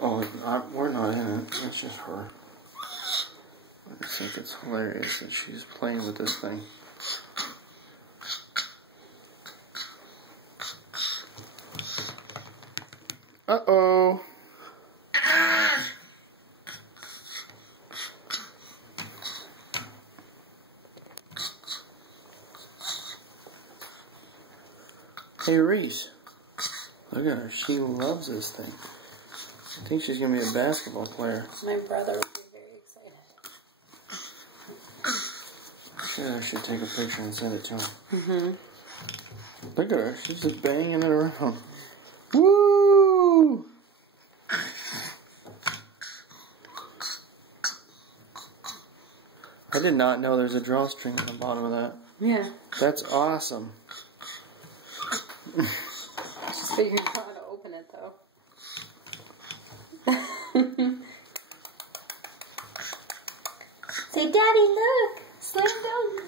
Oh, we're not in it. It's just her. I just think it's hilarious that she's playing with this thing. Uh-oh. Hey, Reese. Look at her. She loves this thing. I think she's going to be a basketball player. My brother would be very excited. I should take a picture and send it to him. Look at her. She's just banging it around. Woo! I did not know there's a drawstring on the bottom of that. Yeah. That's awesome. Just figuring out how to open it, though. Say, Daddy, look! Slam dunk!